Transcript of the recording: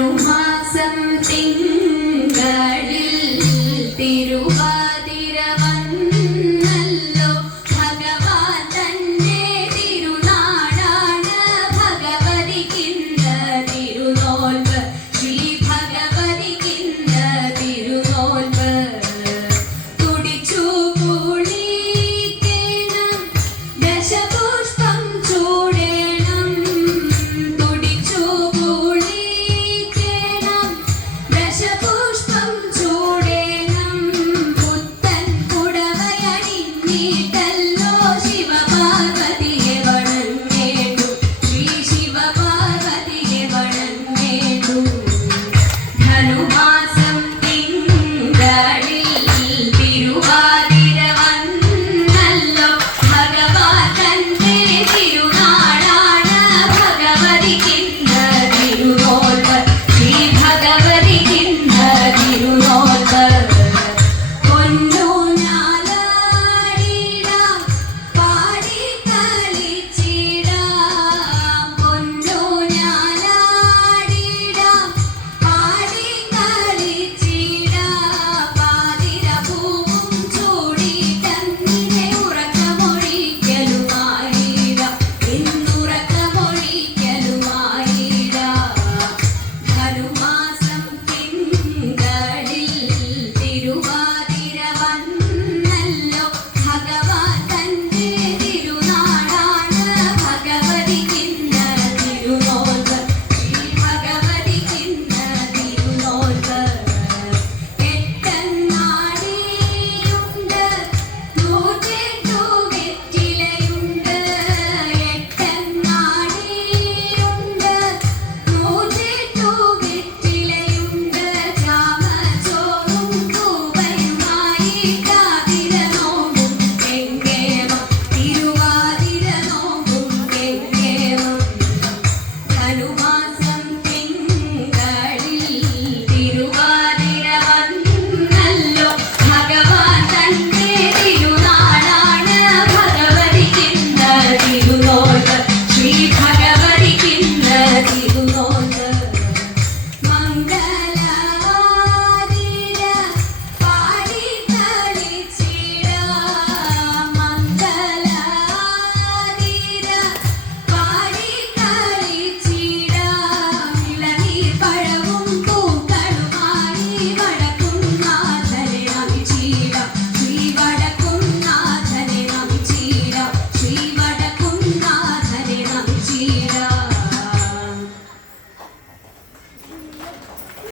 ധനുമാസം തിങ്കളിൽ തിരുവാതിര വന്നല്ലോ ഭഗവാൻ തന്റെ തിരുനാടാണ് ഭഗവതിക്കിന്ന തിരുനോൽവ് ശ്രീ ഭഗവതിക്കിന്ന തിരുനോൽവ് തുടിച്ചു കുളിക്കണം ദശപുഷ്പം ചൂടേണം തുടിച്ചു കുളിക്കണം ദശപുഷ്പം ചൂടേണം പുത്തൻ പുടവയണിഞ്ഞിട്ടല്ലോ ശിവപാർവതിയെ വണങ്ങേണ്ടു ശ്രീ ശിവപാർവതിയെ വണങ്ങേണ്ടു ധനുമാസം തിങ്കളിൽ തിരുവാതിര വന്നല്ലോ ഭഗവാൻ തന്റെ തിരുനാടാണ് ഭഗവതിക്ക്